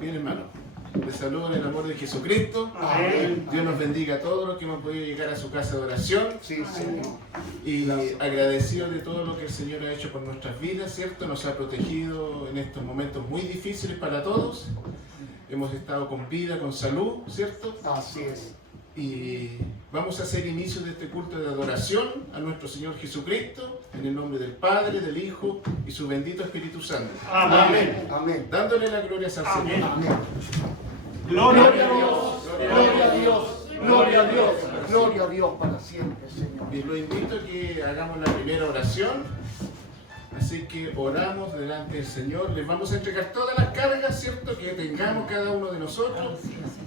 Bien, hermano. Les saludo en el amor de Jesucristo. Amén. Dios nos bendiga a todos los que hemos podido llegar a su casa de oración. Sí, Señor. Y agradecido de todo lo que el Señor ha hecho por nuestras vidas, ¿cierto? Nos ha protegido en estos momentos muy difíciles para todos. Hemos estado con vida, con salud, ¿cierto? Así es. Y vamos a hacer inicio de este culto de adoración a nuestro Señor Jesucristo, en el nombre del Padre, del Hijo y su bendito Espíritu Santo. Amén. Amén. Dándole las glorias al Señor. Amén. Gloria Gloria a Dios. Gloria a Dios. Gloria a Dios. Gloria a Dios para siempre, Señor. Y lo invito a que hagamos la primera oración. Así que oramos delante del Señor. Les vamos a entregar todas las cargas, ¿cierto?, que tengamos cada uno de nosotros,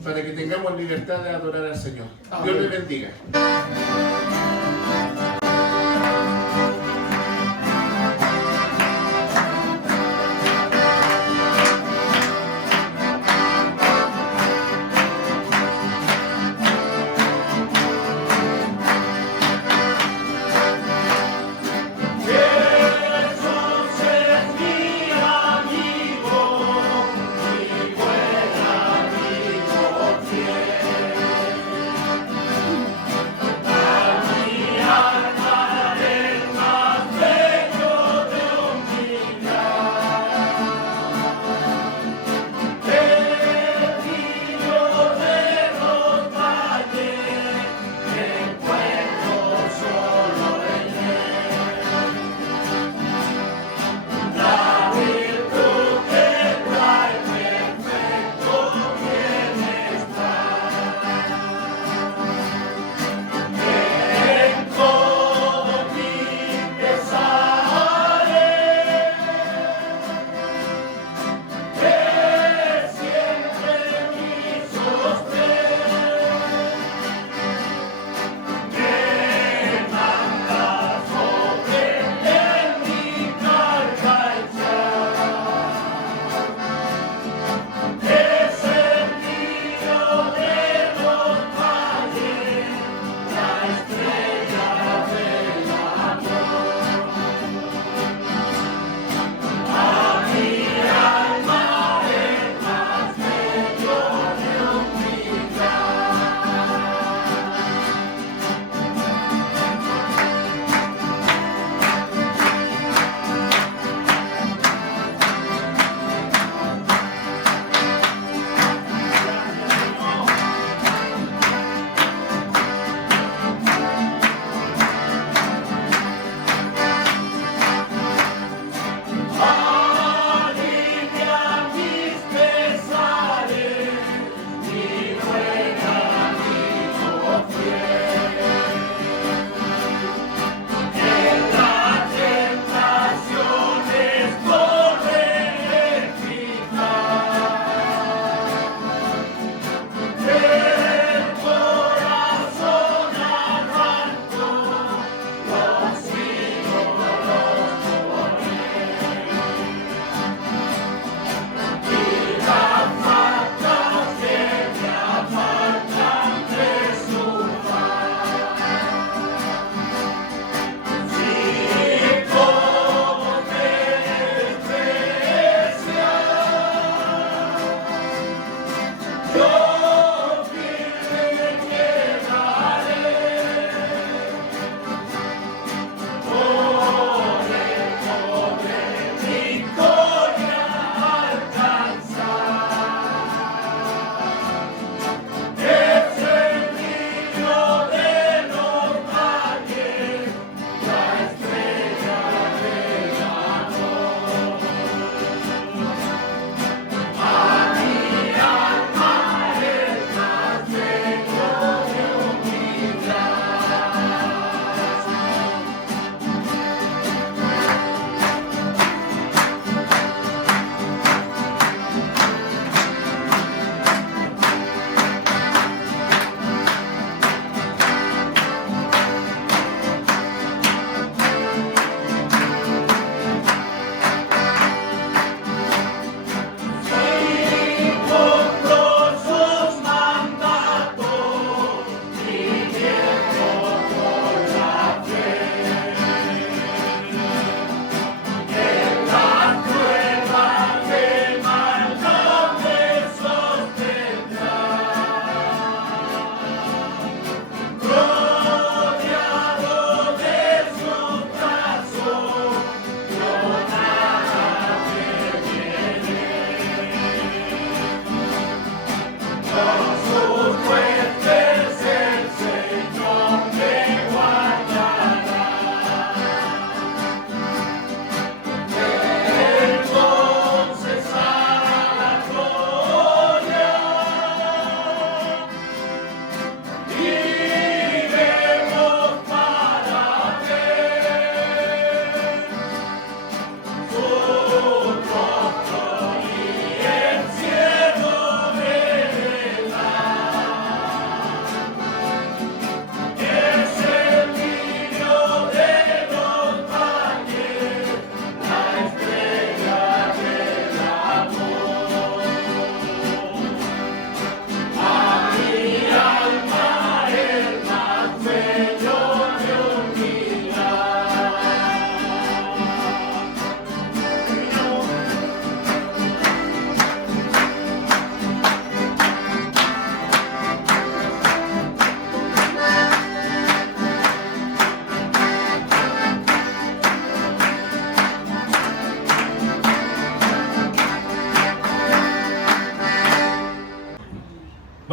para que tengamos libertad de adorar al Señor. Dios les bendiga. Amén.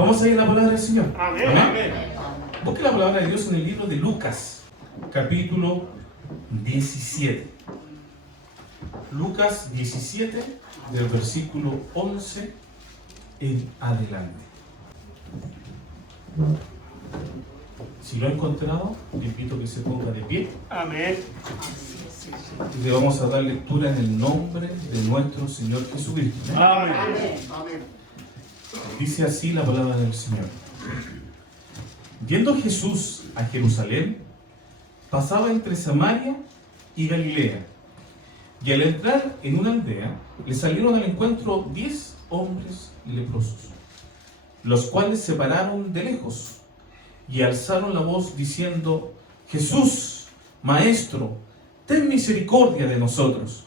Vamos a ir a la palabra del Señor. Amén. Amén. Busque la palabra de Dios en el libro de Lucas, capítulo 17. Lucas 17, del versículo 11 en adelante. Si lo ha encontrado, le invito a que se ponga de pie. Amén. Y le vamos a dar lectura en el nombre de nuestro Señor Jesucristo. Amén. Amén. Dice así la palabra del Señor. Yendo Jesús a Jerusalén, pasaba entre Samaria y Galilea. Y al entrar en una aldea, le salieron al encuentro 10 hombres leprosos, los cuales se pararon de lejos y alzaron la voz diciendo: Jesús, Maestro, ten misericordia de nosotros.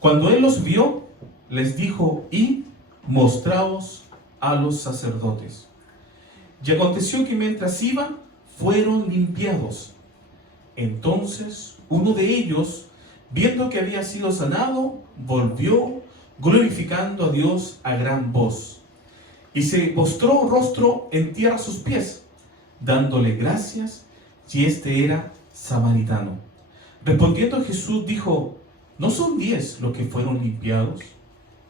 Cuando él los vio, les dijo: id, mostraos a los sacerdotes. Y aconteció que mientras iban, fueron limpiados. Entonces uno de ellos, viendo que había sido sanado, volvió glorificando a Dios a gran voz, y se postró rostro en tierra a sus pies, dándole gracias, y este era samaritano. Respondiendo Jesús dijo: ¿no son 10 los que fueron limpiados?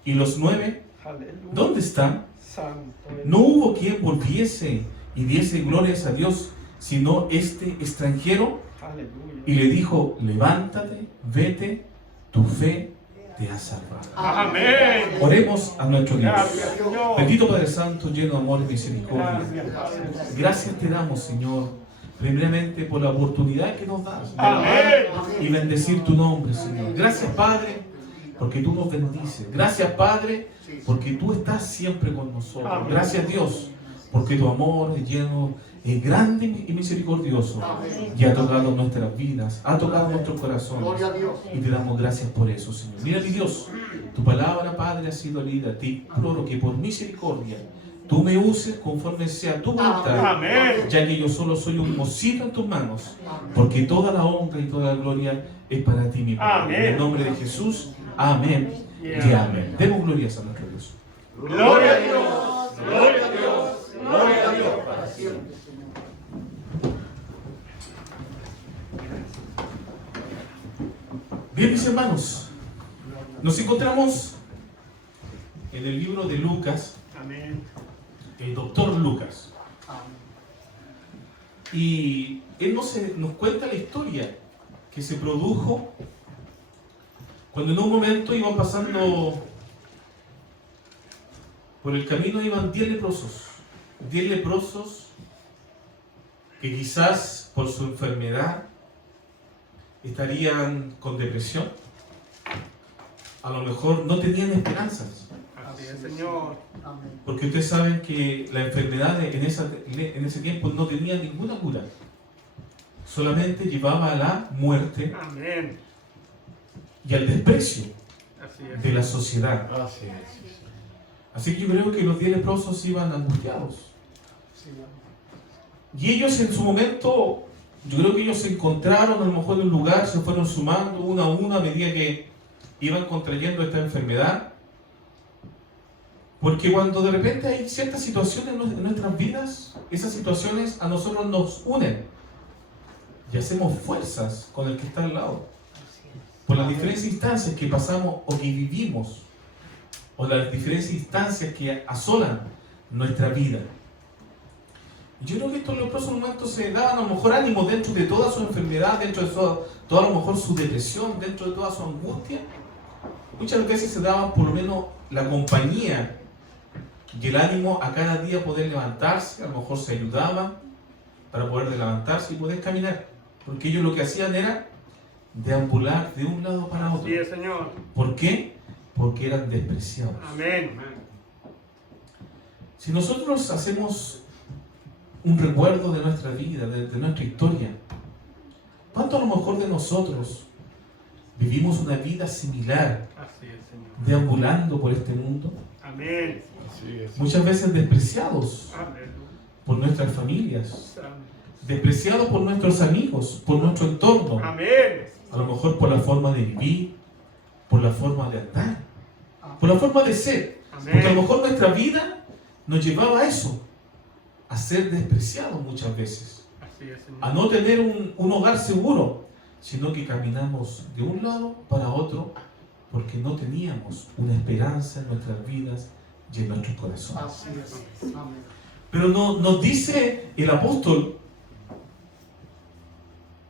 ¿Y los 9 Aleluya. dónde están? Santo. No hubo quien volviese y diese glorias a Dios, sino este extranjero. Aleluya. Y le dijo: levántate, vete, tu fe te ha salvado. Amén. Oremos a nuestro Dios. Gracias, Señor. Bendito Padre Santo, lleno de amor y misericordia. Gracias, Padre. Gracias te damos, Señor, primeramente por la oportunidad que nos das de Amén. alabar y bendecir tu nombre, Señor. Gracias, Padre, porque tú nos bendices. Gracias, Padre, porque tú estás siempre con nosotros. Amén. Gracias, Dios, porque tu amor es lleno, es grande y misericordioso, y ha tocado nuestras vidas, ha tocado nuestros corazones, Gloria a Dios. y te damos gracias por eso, Señor. Mira, mi Dios, tu palabra, Padre, ha sido leída. Te imploro que por misericordia tú me uses conforme sea tu voluntad, Amén. ya que yo solo soy un mocito en tus manos, porque toda la honra y toda la gloria es para ti, mi Padre. Amén. En el nombre de Jesús, amén y amén. Demos glorias a nuestro Dios. Gloria a Dios. Gloria a Dios. Gloria a Dios para siempre, Señor. Bien, mis hermanos, nos encontramos en el libro de Lucas, Amén. el doctor Lucas, Amén. y él nos cuenta la historia que se produjo cuando en un momento iban pasando por el camino, iban 10 leprosos que quizás por su enfermedad estarían con depresión, a lo mejor no tenían esperanzas, Así es, Señor. Amén. porque ustedes saben que la enfermedad en ese tiempo no tenía ninguna cura, solamente llevaba a la muerte Amén. y al desprecio Así es. de la sociedad. Así que yo creo que los 10 leprosos iban angustiados. Y ellos en su momento, yo creo que ellos se encontraron a lo mejor en un lugar, se fueron sumando uno a uno a medida que iban contrayendo esta enfermedad. Porque cuando de repente hay ciertas situaciones en nuestras vidas, esas situaciones a nosotros nos unen y hacemos fuerzas con el que está al lado. Por las diferentes instancias que pasamos o que vivimos, o las diferentes instancias que asolan nuestra vida. Yo creo que estos leprosos momentos se daban a lo mejor ánimo dentro de toda su enfermedad, dentro de toda a lo mejor su depresión, dentro de toda su angustia. Muchas veces se daban por lo menos la compañía y el ánimo a cada día poder levantarse, a lo mejor se ayudaban para poder levantarse y poder caminar. Porque ellos lo que hacían era deambular de un lado para otro. Así es, Señor. ¿Por qué? Porque eran despreciados. Amén. Si nosotros hacemos un recuerdo de nuestra vida, de nuestra historia, ¿cuánto a lo mejor de nosotros vivimos una vida similar, Así es, Señor. deambulando por este mundo? Amén. Muchas veces despreciados Aleluya. por nuestras familias, Santo. despreciados por nuestros amigos, por nuestro entorno, Amén. a lo mejor por la forma de vivir, por la forma de andar, por la forma de ser. Porque a lo Amén. mejor nuestra vida nos llevaba a eso, a ser despreciados muchas veces, Así es, Señor. a no tener un hogar seguro, sino que caminamos de un lado para otro porque no teníamos una esperanza en nuestras vidas y en nuestros corazones. Así es. Amén. Pero nos dice el apóstol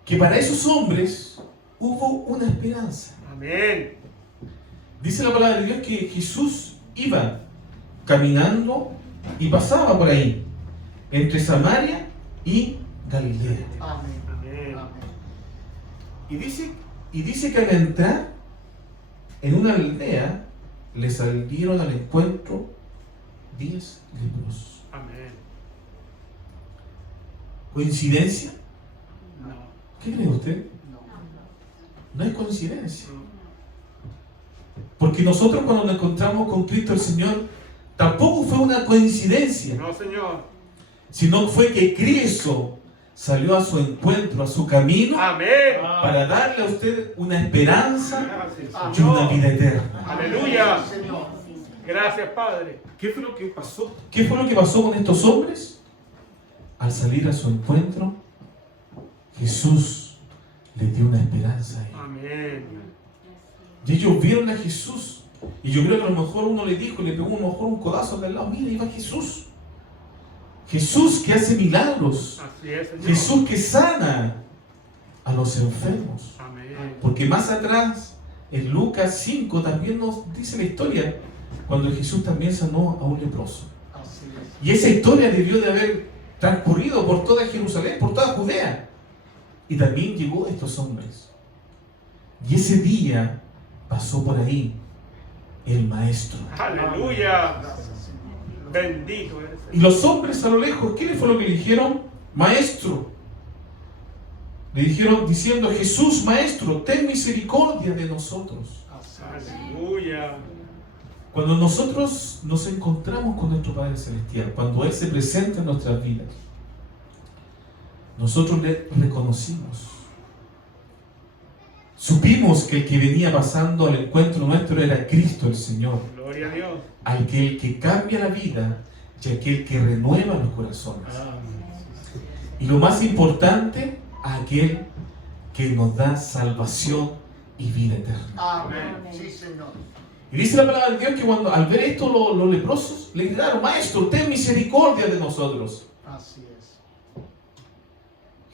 que para esos hombres hubo una esperanza. Amén. Dice la palabra de Dios que Jesús iba caminando y pasaba por ahí, entre Samaria y Galilea. Amén. Amén. Amén. Y dice que al entrar en una aldea, le salieron al encuentro 10 leprosos. Amén. ¿Coincidencia? No. ¿Qué cree usted? No. No hay coincidencia. Porque nosotros cuando nos encontramos con Cristo el Señor, tampoco fue una coincidencia, No, Señor. sino fue que Cristo salió a su encuentro, a su camino, Amén. para darle a usted una esperanza Gracias, y una Señor. vida eterna. Aleluya. Señor. Gracias, Padre. ¿Qué fue lo que pasó? ¿Qué fue lo que pasó con estos hombres? Al salir a su encuentro, Jesús les dio una esperanza a ellos. Amén. Y ellos vieron a Jesús. Y yo creo que a lo mejor uno le dijo, le pegó a lo mejor un codazo acá al lado. Mira, ahí va Jesús. Jesús que hace milagros. Así es, Señor. Jesús que sana a los enfermos. Amén. Porque más atrás, en Lucas 5, también nos dice la historia, cuando Jesús también sanó a un leproso. Así es. Y esa historia debió de haber transcurrido por toda Jerusalén, por toda Judea. Y también llegó a estos hombres. Y ese día pasó por ahí el maestro. Aleluya. Gracias, Señor. Bendito eres, Y Señor. los hombres a lo lejos, ¿qué fue lo que le dijeron? Maestro. Le dijeron diciendo, Jesús, maestro, ten misericordia de nosotros. Así es. Aleluya. Cuando nosotros nos encontramos con nuestro Padre Celestial, cuando Él se presenta en nuestras vidas, nosotros le reconocimos. Supimos que el que venía pasando al encuentro nuestro era Cristo el Señor, Gloria a Dios. aquel que cambia la vida y aquel que renueva los corazones. Y lo más importante, aquel que nos da salvación y vida eterna. Amén. Sí, Señor. Y dice la palabra de Dios que cuando al ver esto los leprosos le gritaron, Maestro, ten misericordia de nosotros. Así es.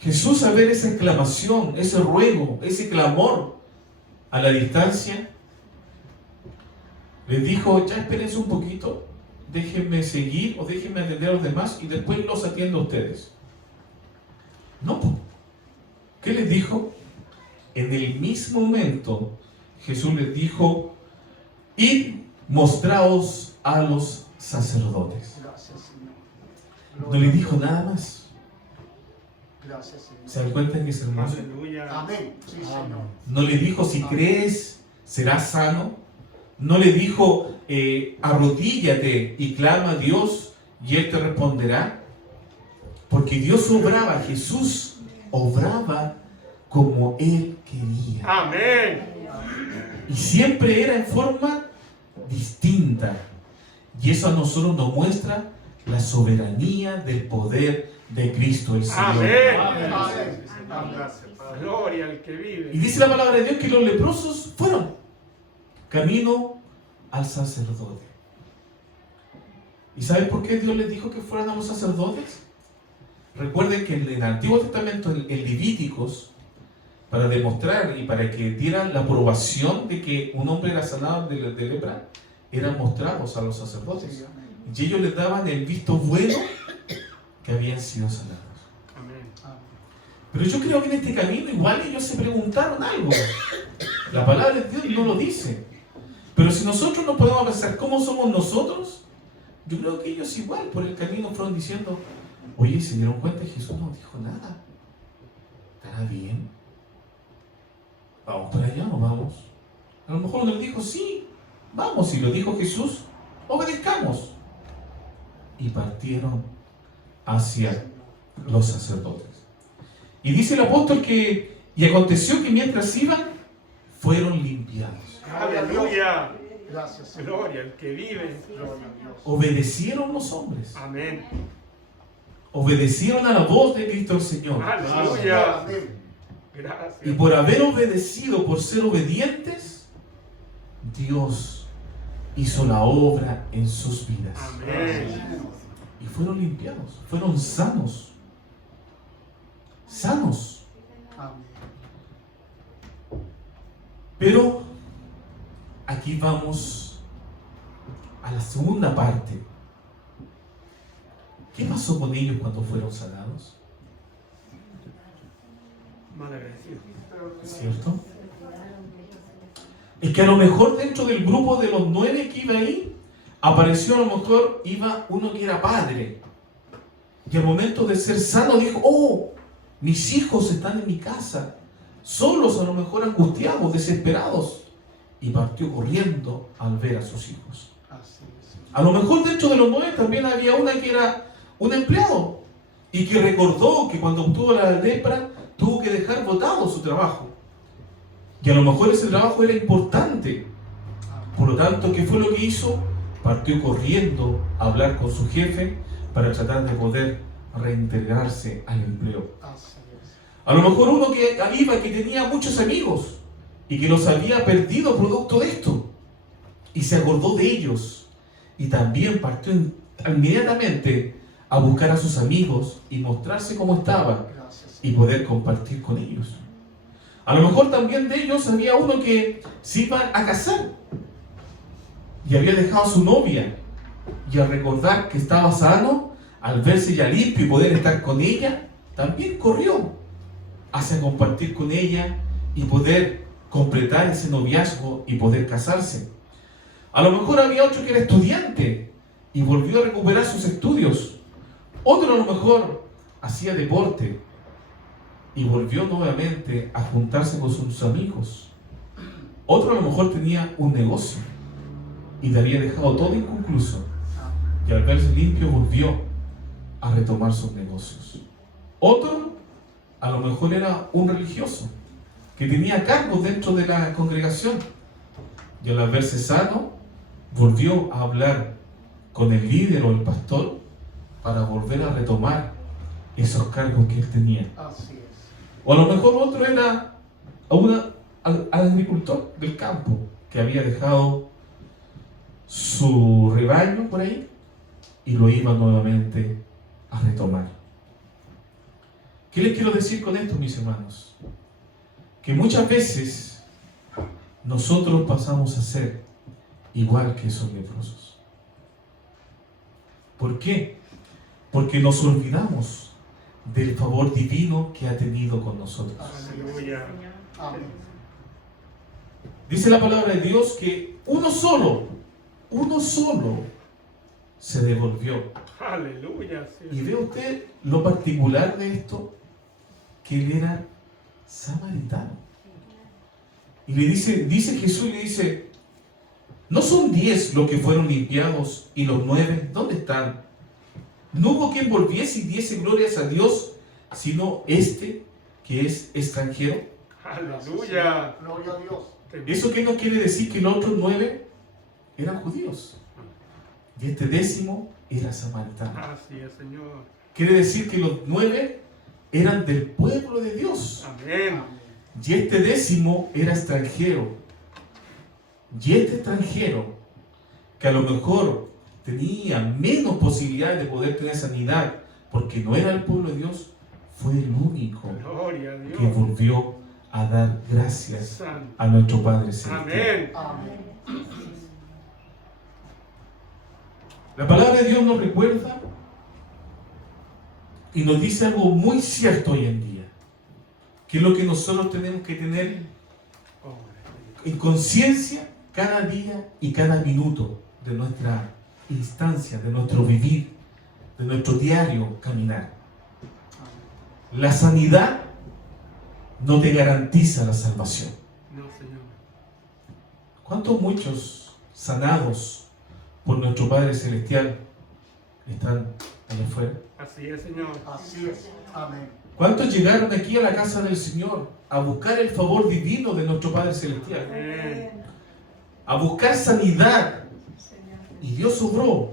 Jesús, al ver esa exclamación, ese ruego, ese clamor a la distancia, les dijo, ya espérense un poquito, déjenme seguir o déjenme atender a los demás y después los atiendo a ustedes. No. ¿Qué les dijo? En el mismo momento Jesús les dijo, id, mostraos a los sacerdotes. Gracias, Señor. No le dijo nada más. Gracias, Señor. ¿Se dan cuenta que es hermoso? Aleluya. Amén. Sí, Señor. No le dijo, si crees, serás sano. No le dijo, arrodíllate y clama a Dios y Él te responderá. Porque Dios obraba, Jesús obraba como Él quería. Amén. Y siempre era en forma distinta. Y eso a nosotros nos muestra la soberanía del poder de Cristo el Señor. Amén. Amén. Gracias, Padre. Gloria al que vive. Y dice la palabra de Dios que los leprosos fueron camino al sacerdote. ¿Y saben por qué Dios les dijo que fueran a los sacerdotes? Recuerden que en el Antiguo Testamento, en Levíticos, para demostrar y para que dieran la aprobación de que un hombre era sanado de lepra, eran mostrados a los sacerdotes. Sí, amén. Y ellos les daban el visto bueno que habían sido sanados. Amén. Amén. Pero yo creo que en este camino igual ellos se preguntaron algo. La palabra de Dios no lo dice. Pero si nosotros nos podemos pensar cómo somos nosotros, yo creo que ellos igual por el camino fueron diciendo, oye, ¿se dieron cuenta que Jesús no dijo nada? ¿Estará bien? ¿Vamos para allá o no vamos? A lo mejor uno le dijo, sí, vamos. Si lo dijo Jesús, obedezcamos. Y partieron hacia los sacerdotes. Y dice el apóstol que, y aconteció que mientras iban, fueron limpiados. Aleluya. Gracias, Señor. Gloria al que vive. Gloria a Dios. Obedecieron los hombres. Amén. Obedecieron a la voz de Cristo el Señor. Aleluya. Amén. Gracias. Y por haber obedecido, por ser obedientes, Dios hizo la obra en sus vidas. Amén. Y fueron limpiados, fueron sanos. Sanos. Amén. Pero aquí vamos a la segunda parte. ¿Qué pasó con ellos cuando fueron sanados? Mal agradecido. ¿Cierto? Es que a lo mejor dentro del grupo de los 9 que iba ahí, apareció a lo mejor iba uno que era padre. Y al momento de ser sano dijo, oh, mis hijos están en mi casa, solos a lo mejor angustiados, desesperados. Y partió corriendo al ver a sus hijos. Así es. A lo mejor dentro de los 9 también había una que era un empleado y que recordó que cuando obtuvo la lepra tuvo que dejar botado su trabajo. Y a lo mejor ese trabajo era importante. Por lo tanto, ¿qué fue lo que hizo? Partió corriendo a hablar con su jefe para tratar de poder reintegrarse al empleo. Así es. A lo mejor uno que iba, que tenía muchos amigos y que los había perdido producto de esto y se acordó de ellos y también partió inmediatamente a buscar a sus amigos y mostrarse cómo estaba Gracias. y poder compartir con ellos. A lo mejor también de ellos había uno que se iba a casar y había dejado a su novia, y al recordar que estaba sano, al verse ya limpio y poder estar con ella, también corrió hacia compartir con ella y poder completar ese noviazgo y poder casarse. A lo mejor había otro que era estudiante y volvió a recuperar sus estudios. Otro a lo mejor hacía deporte y volvió nuevamente a juntarse con sus amigos. Otro a lo mejor tenía un negocio y le había dejado todo inconcluso, y al verse limpio volvió a retomar sus negocios. Otro a lo mejor era un religioso que tenía cargos dentro de la congregación, y al verse sano volvió a hablar con el líder o el pastor para volver a retomar esos cargos que él tenía. Así es. O a lo mejor otro era al agricultor del campo que había dejado su rebaño por ahí y lo iba nuevamente a retomar. ¿Qué les quiero decir con esto, mis hermanos? Que muchas veces nosotros pasamos a ser igual que esos leprosos. ¿Por qué? Porque nos olvidamos del favor divino que ha tenido con nosotros. Aleluya. Amén. Dice la palabra de Dios que uno solo se devolvió. Aleluya. Sí. Y ve usted lo particular de esto, que él era samaritano. Y le dice Jesús, le dice, ¿no son 10 los que fueron limpiados y los 9? ¿Dónde están? No hubo quien volviese y diese glorias a Dios, sino este que es extranjero. Aleluya. Gloria a Dios. ¿Eso qué no quiere decir que los otros 9 eran judíos? Y este 10º era samaritano. Así es, Señor. Quiere decir que los 9 eran del pueblo de Dios. Amén. Y este 10º era extranjero. Y este extranjero, que a lo mejor tenía menos posibilidades de poder tener sanidad, porque no era el pueblo de Dios, fue el único Gloria a que Dios. volvió a dar gracias Santo. a nuestro Padre Celestial. Amén. Amén. La palabra de Dios nos recuerda y nos dice algo muy cierto hoy en día, que es lo que nosotros tenemos que tener en conciencia cada día y cada minuto de nuestra instancia, de nuestro vivir, de nuestro diario caminar. La sanidad no te garantiza la salvación. No, Señor. ¿Cuántos muchos sanados por nuestro Padre Celestial están allá afuera? Así es, Señor. Así es. Amén. ¿Cuántos llegaron aquí a la casa del Señor a buscar el favor divino de nuestro Padre Celestial? Amén. a buscar sanidad. Y Dios obró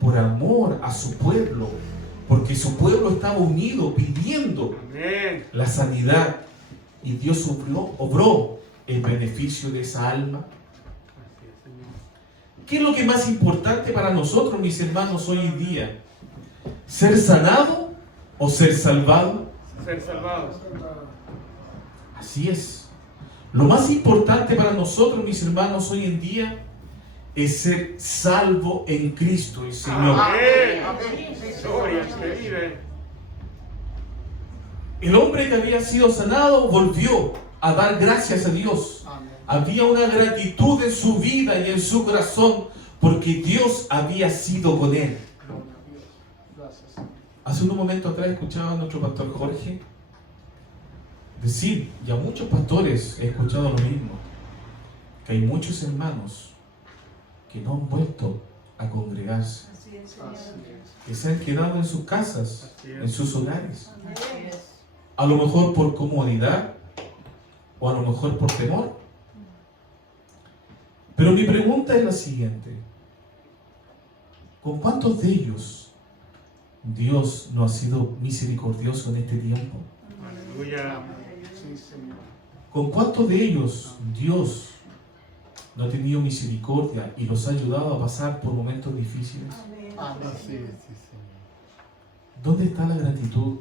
por amor a su pueblo, porque su pueblo estaba unido pidiendo Amén. la sanidad. Y Dios obró en beneficio de esa alma. Así es, Señor. ¿Qué es lo que es más importante para nosotros, mis hermanos, hoy en día? ¿Ser sanado o ser salvado? Ser salvados. Así es. Lo más importante para nosotros, mis hermanos, hoy en día es ser salvo en Cristo el Señor. Amén. Amén. Sí, Gloria Señor. al que vive. El hombre que había sido sanado volvió a dar gracias a Dios. Amén. Había una gratitud en su vida y en su corazón porque Dios había sido con él. Gloria a Dios. Gracias, Señor. Hace un momento atrás escuchaba a nuestro pastor Jorge decir, y a muchos pastores he escuchado lo mismo, que hay muchos hermanos que no han vuelto a congregarse, Así es, Así Señor. es. que se han quedado en sus casas, Así es. en sus hogares, Así es. a lo mejor por comodidad o a lo mejor por temor. Pero mi pregunta es la siguiente: ¿con cuántos de ellos Dios no ha sido misericordioso en este tiempo? Aleluya. Sí, Señor. ¿Con cuántos de ellos Dios no ha tenido misericordia y los ha ayudado a pasar por momentos difíciles? Amén. Amén. Así es, sí, Señor. ¿Dónde está la gratitud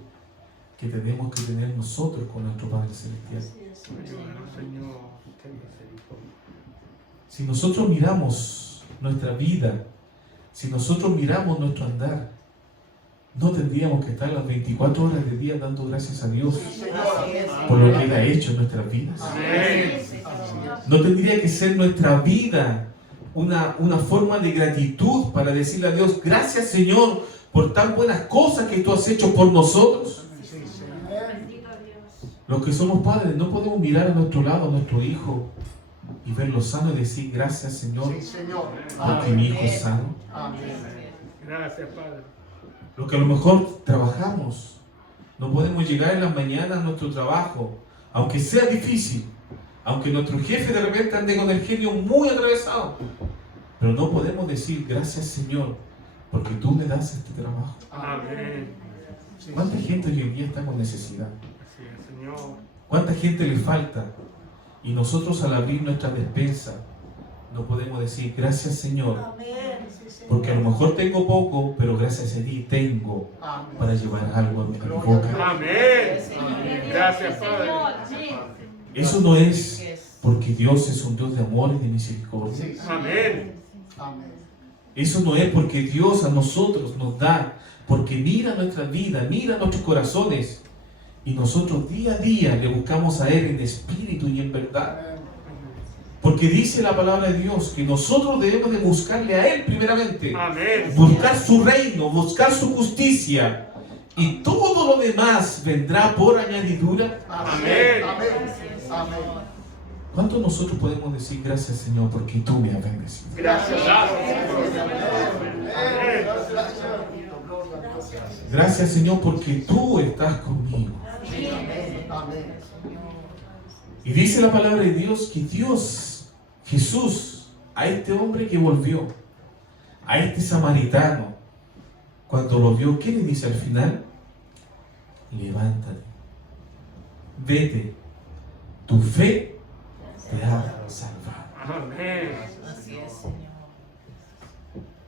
que tenemos que tener nosotros con nuestro Padre Celestial? Así es, Señor. Ayúdanos, Señor. Ten misericordia. Si nosotros miramos nuestra vida, si nosotros miramos nuestro andar, no tendríamos que estar las 24 horas del día dando gracias a Dios por lo que Él ha hecho en nuestras vidas. Amén. No tendría que ser nuestra vida una forma de gratitud para decirle a Dios, gracias Señor por tan buenas cosas que tú has hecho por nosotros. Sí, Señor. Bendito Dios. Los que somos padres no podemos mirar a nuestro lado, a nuestro hijo, y verlo sano y decir, gracias Señor Sí, Señor. porque mi hijo es sano. Amén. Gracias, Padre. Lo que a lo mejor trabajamos, no podemos llegar en la mañana a nuestro trabajo, aunque sea difícil, aunque nuestro jefe de repente ande con el genio muy atravesado, pero no podemos decir gracias Señor porque tú me das este trabajo. Amén. Sí, ¿Cuánta gente hoy en día está con necesidad? Así es, Señor. ¿Cuánta gente le falta? Y nosotros al abrir nuestra despensa no podemos decir gracias Señor Amén. Sí, Señor. porque a lo mejor tengo poco, pero gracias a ti tengo Amén. para llevar algo a mi boca. Amén. Gracias, Padre. Eso no es porque Dios es un Dios de amor y de misericordia. Sí, sí. Amén. Amén. Eso no es porque Dios a nosotros nos da, porque mira nuestra vida, mira nuestros corazones y nosotros día a día le buscamos a Él en espíritu y en verdad. Amén. Porque dice la palabra de Dios que nosotros debemos de buscarle a Él primeramente, Amén. buscar su reino, buscar su justicia y todo lo demás vendrá por añadidura. Amén. Amén. Amén. ¿Cuánto nosotros podemos decir gracias Señor porque tú me has bendecido? Gracias. Gracias Señor porque tú estás conmigo. Amén. Y dice la palabra de Dios que Dios, Jesús, a este hombre que volvió, a este samaritano, cuando lo vio, ¿qué le dice al final? Levántate, vete, tu fe te ha salvado. Amén. Así es, Señor.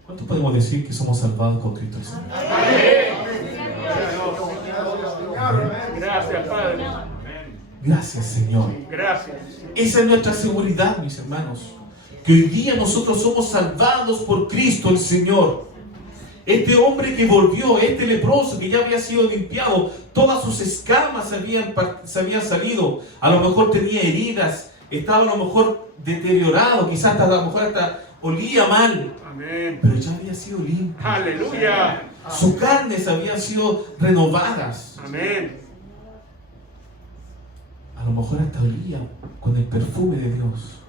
¿Cuánto podemos decir que somos salvados con Cristo el Señor? Gracias, Padre. Gracias Señor. Gracias. Esa es nuestra seguridad, mis hermanos. Que hoy día nosotros somos salvados por Cristo el Señor. Este hombre que volvió, este leproso que ya había sido limpiado, todas sus escamas se habían salido. A lo mejor tenía heridas, estaba a lo mejor deteriorado, quizás a lo mejor hasta olía mal. Amén. Pero ya había sido limpio. Aleluya. Sus carnes habían sido renovadas. Amén. A lo mejor hasta olía con el perfume de Dios.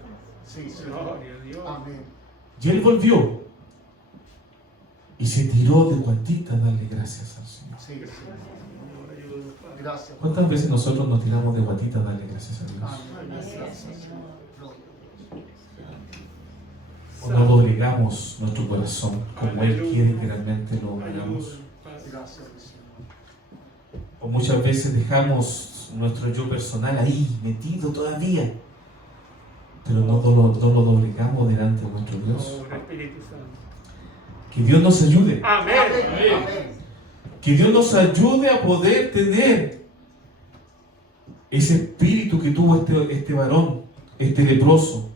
Sí, Señor. Gloria a Dios. Amén. Y él volvió y se tiró de guantita a darle gracias al Señor. Sí, Señor. Señor, ayúdanos, Padre. Gracias. ¿Cuántas veces nosotros nos tiramos de guatita a darle gracias a Dios? Amén. Así es, Señor. o no doblegamos nuestro corazón como Él quiere que realmente lo hagamos. Gracias, Señor. O muchas veces dejamos nuestro yo personal ahí, metido todavía, pero no lo doblegamos delante de nuestro Dios. Oh, Espíritu Santo. Que Dios nos ayude. Amén. Amén. Que Dios nos ayude a poder tener ese espíritu que tuvo este varón, este leproso,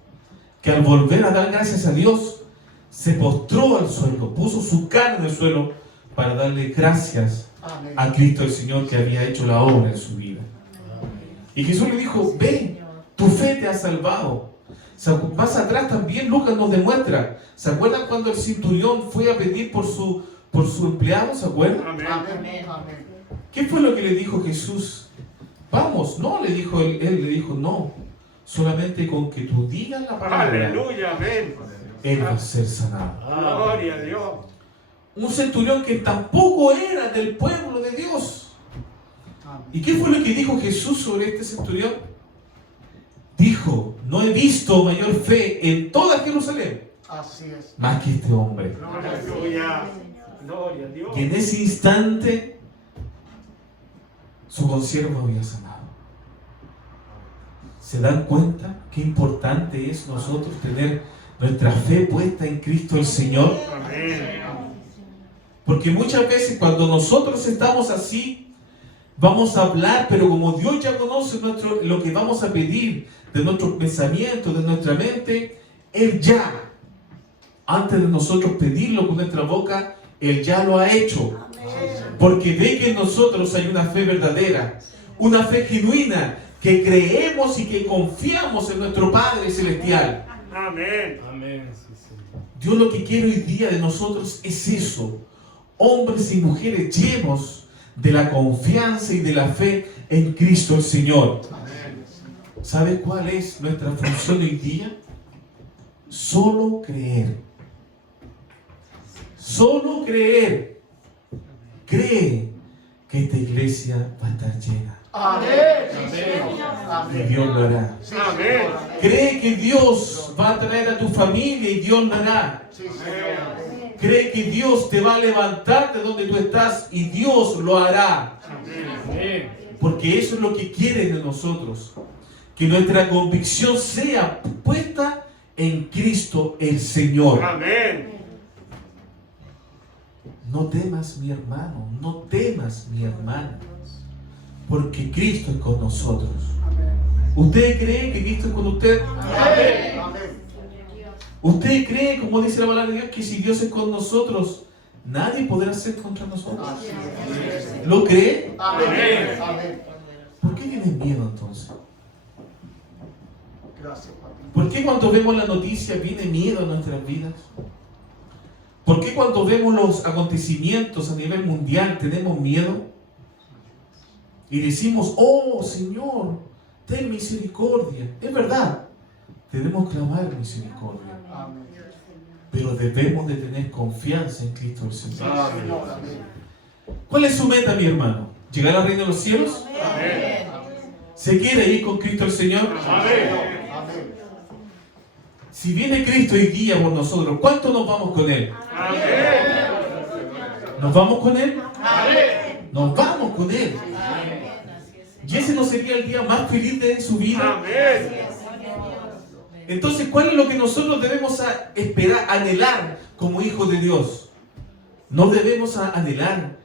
que al volver a dar gracias a Dios, se postró al suelo, puso su cara en el suelo para darle gracias Amén. a Cristo el Señor que había hecho la obra en su vida. Y Jesús le dijo, ve, tu fe te ha salvado. Más atrás también Lucas nos demuestra. ¿Se acuerdan cuando el centurión fue a pedir por su empleado? ¿Se acuerdan? Amén. Amén. Amén. ¿Qué fue lo que le dijo Jesús? Vamos, no, le dijo él le dijo, no, solamente con que tú digas la palabra, Aleluya. Amén. él va a ser sanado. Gloria a Dios. Un centurión que tampoco era del pueblo de Dios. ¿Y qué fue lo que dijo Jesús sobre este centurión? Dijo, no he visto mayor fe en toda Jerusalén Así es. más que este hombre. Aleluya. Gloria a Dios. Y en ese instante su consiervo había sanado. ¿Se dan cuenta qué importante es nosotros tener nuestra fe puesta en Cristo el Señor? Amén. Porque muchas veces cuando nosotros estamos así, vamos a hablar, pero como Dios ya conoce lo que vamos a pedir de nuestros pensamientos, de nuestra mente, Él ya, antes de nosotros pedirlo con nuestra boca, Él ya lo ha hecho. Porque ve que en nosotros hay una fe verdadera, una fe genuina, que creemos y que confiamos en nuestro Padre Celestial. Amén. Dios lo que quiere hoy día de nosotros es eso. Hombres y mujeres llenos de la confianza y de la fe en Cristo el Señor. ¿Sabe cuál es nuestra función hoy día? Solo creer. Solo creer. Cree que esta iglesia va a estar llena. Amén. Y Amén. Dios lo hará. Sí, Amén. Señor. Cree que Dios va a traer a tu familia y Dios lo hará. Sí, Señor. Cree que Dios te va a levantar de donde tú estás y Dios lo hará. Amén. Porque eso es lo que quiere de nosotros. Que nuestra convicción sea puesta en Cristo el Señor. Amén. No temas, mi hermano, no temas, mi hermana, porque Cristo es con nosotros. ¿Usted cree que Cristo es con usted? Amén. Amén. ¿Usted cree, como dice la palabra de Dios, que si Dios es con nosotros, nadie podrá ser contra nosotros? Así es. ¿Lo cree? Amén. Amén. ¿Por qué tienes miedo entonces? Gracias, papi. ¿Por qué cuando vemos la noticia viene miedo a nuestras vidas? ¿Por qué cuando vemos los acontecimientos a nivel mundial tenemos miedo? Y decimos, oh Señor, ten misericordia. Es verdad, debemos clamar misericordia. Amén. Pero debemos de tener confianza en Cristo el Señor. Señor, amén. ¿Cuál es su meta, mi hermano? ¿Llegar al reino de los cielos? Amén. ¿Se quiere ir con Cristo el Señor? Amén. Amén. Si viene Cristo hoy día por nosotros, ¿cuánto nos vamos con Él? Amén. ¿Nos vamos con Él? Amén. Nos vamos con Él. ¿Y ese no sería el día más feliz de su vida? Amén. Entonces, ¿cuál es lo que nosotros debemos esperar, anhelar como hijos de Dios? ¿No debemos anhelar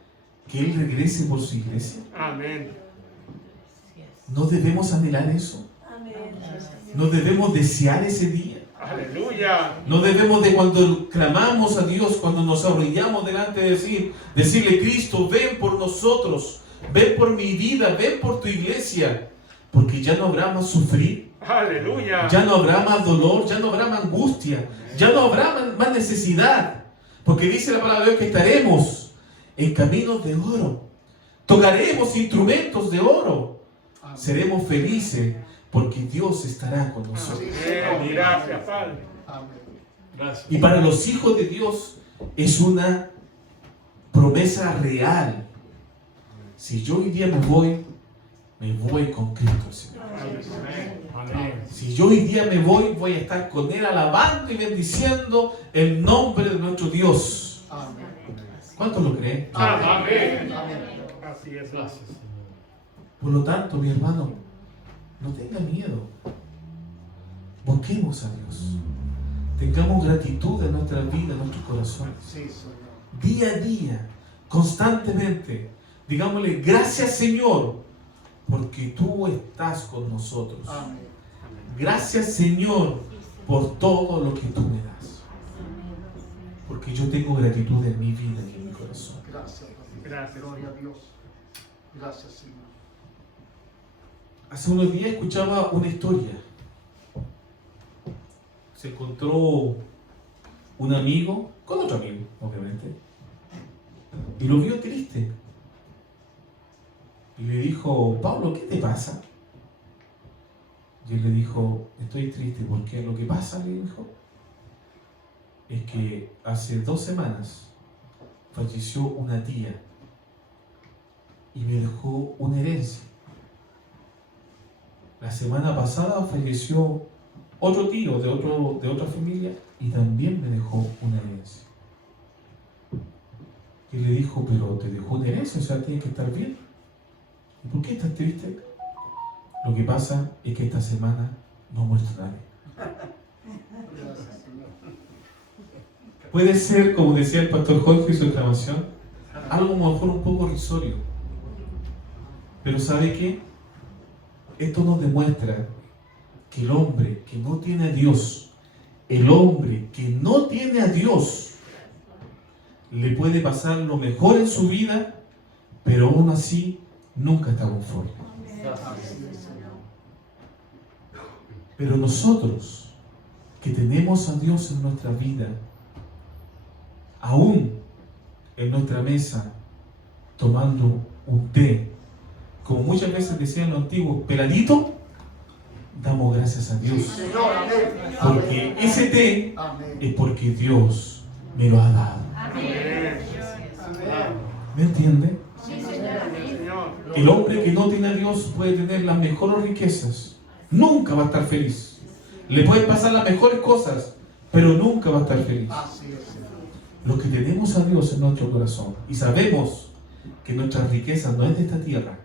que Él regrese por su iglesia? Amén. ¿No debemos anhelar eso? ¿No debemos desear ese día? Aleluya. No debemos de cuando clamamos a Dios, cuando nos arrodillamos delante de decirle, Cristo, ven por nosotros, ven por mi vida, ven por tu iglesia, porque ya no habrá más sufrir, Aleluya. ya no habrá más dolor, ya no habrá más angustia, ya no habrá más necesidad, porque dice la palabra de Dios que estaremos en caminos de oro, tocaremos instrumentos de oro, seremos felices, porque Dios estará con nosotros. Amén. Gracias, Padre. Amén. Y para los hijos de Dios es una promesa real. Si yo hoy día me me voy con Cristo, Señor. Amén. Si yo hoy día me voy, voy a estar con Él alabando y bendiciendo el nombre de nuestro Dios. Amén. ¿Cuántos lo creen? Amén. Amén. Así es. Gracias, Señor. Por lo tanto, mi hermano, no tenga miedo. Busquemos a Dios. Tengamos gratitud en nuestra vida, en nuestros corazones. Sí, Señor. Día a día, constantemente. Digámosle, gracias Señor, porque tú estás con nosotros. Amén. Gracias Señor por todo lo que tú me das. Porque yo tengo gratitud en mi vida y en mi corazón. Gracias, Padre. Gracias. Gloria a Dios. Gracias, Señor. Hace unos días escuchaba una historia. Se encontró un amigo con otro amigo, obviamente, y lo vio triste. Y le dijo, Pablo, ¿qué te pasa? Y él le dijo, estoy triste porque lo que pasa, le dijo, es que hace 2 semanas falleció una tía y me dejó una herencia. La semana pasada falleció otro tío de otra familia y también me dejó una herencia. Y le dijo, pero te dejó una herencia, o sea, tienes que estar bien. ¿Y por qué estás triste? Lo que pasa es que esta semana no ha muerto nadie. Gracias, Señor. Puede ser, como decía el pastor Jorge en su exclamación, algo a lo mejor un poco risorio. Pero ¿sabe qué? Esto nos demuestra que el hombre que no tiene a Dios, el hombre que no tiene a Dios, le puede pasar lo mejor en su vida, pero aún así nunca está conforme. Así es, Señor. Pero nosotros, que tenemos a Dios en nuestra vida, aún en nuestra mesa, tomando un té, como muchas veces decían los antiguos, peladito, damos gracias a Dios. Señor, amén. Porque ese té Amén. es porque Dios me lo ha dado. Amén. ¿Me entiende? Señor. El hombre que no tiene a Dios puede tener las mejores riquezas, nunca va a estar feliz. Le pueden pasar las mejores cosas, pero nunca va a estar feliz. Así es, Señor. Los que tenemos a Dios en nuestro corazón y sabemos que nuestra riqueza no es de esta tierra,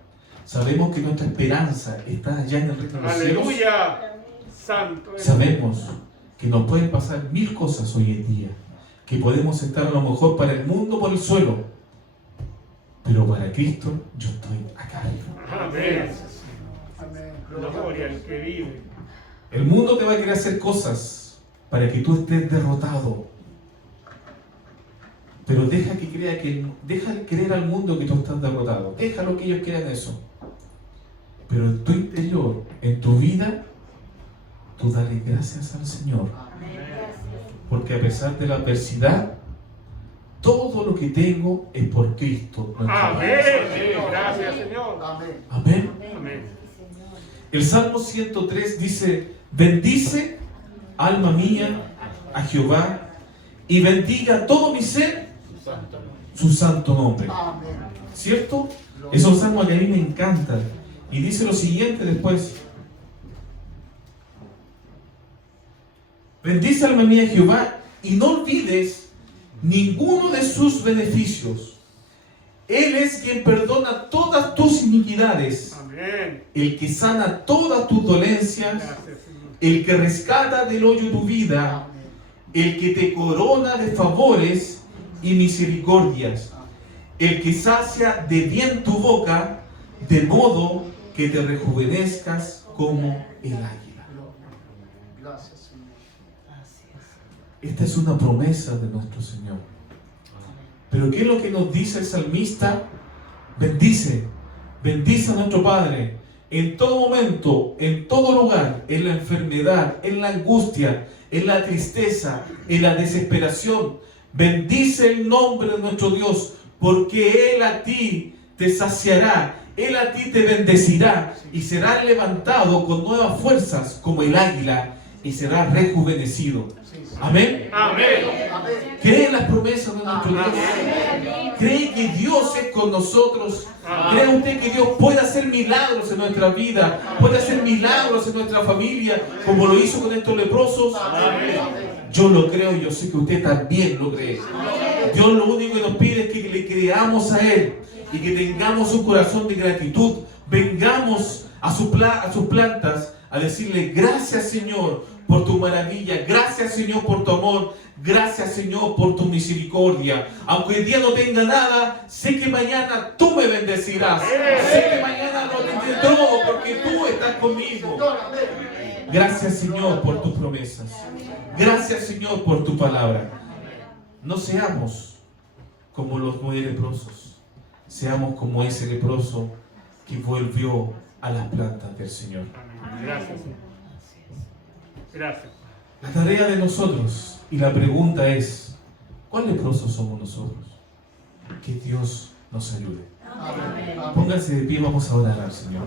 sabemos que nuestra esperanza está allá en el reino de los cielos, Aleluya. Santo es. sabemos que nos pueden pasar 1000 cosas hoy en día, que podemos estar a lo mejor para el mundo por el suelo, pero para Cristo yo estoy acá arriba. Amén. Amén. Gloria al que vive. El mundo te va a querer hacer cosas para que tú estés derrotado. Pero deja creer al mundo que tú estás derrotado. Déjalo que ellos crean eso. Pero en tu interior, en tu vida, tú dale gracias al Señor. Porque a pesar de la adversidad, todo lo que tengo es por Cristo. Amén. Gracias, Señor. Amén. Amén. Amén. El Salmo 103 dice, bendice, alma mía, a Jehová, y bendiga todo mi ser su santo nombre. Amén. ¿Cierto? Esos salmos que a mí me encantan. Y dice lo siguiente después. Bendice alma mía a Jehová y no olvides ninguno de sus beneficios. Él es quien perdona todas tus iniquidades, Amén. el que sana todas tus dolencias, Gracias, Señor. el que rescata del hoyo tu vida, Amén. el que te corona de favores y misericordias, el que sacia de bien tu boca, de modo que te rejuvenezcas como el águila. Gracias, Señor. Esta es una promesa de nuestro Señor. Pero ¿qué es lo que nos dice el salmista? Bendice, bendice a nuestro Padre en todo momento, en todo lugar, en la enfermedad, en la angustia, en la tristeza, en la desesperación. Bendice el nombre de nuestro Dios, porque Él a ti te saciará, Él a ti te bendecirá y serás levantado con nuevas fuerzas como el águila y serás rejuvenecido. Amén. Amén. Amén. ¿Cree en las promesas de nuestro Dios? ¿Cree que Dios es con nosotros? ¿Cree usted que Dios puede hacer milagros en nuestra vida? ¿Puede hacer milagros en nuestra familia como lo hizo con estos leprosos? Yo lo creo y yo sé que usted también lo cree. Dios lo único que nos pide es que le creamos a Él y que tengamos un corazón de gratitud. Vengamos a sus plantas a decirle: gracias, Señor, por tu maravilla. Gracias, Señor, por tu amor. Gracias, Señor, por tu misericordia. Aunque hoy día no tenga nada, sé que mañana tú me bendecirás. Sé que mañana lo tendré todo porque tú estás conmigo. Gracias, Señor, por tus promesas. Gracias, Señor, por tu palabra. No seamos como los 9 leprosos. Seamos como ese leproso que volvió a las plantas del Señor. Gracias. Gracias. La tarea de nosotros y la pregunta es: ¿cuál leprosos somos nosotros? Que Dios nos ayude. Amén. Pónganse de pie, vamos a orar al Señor.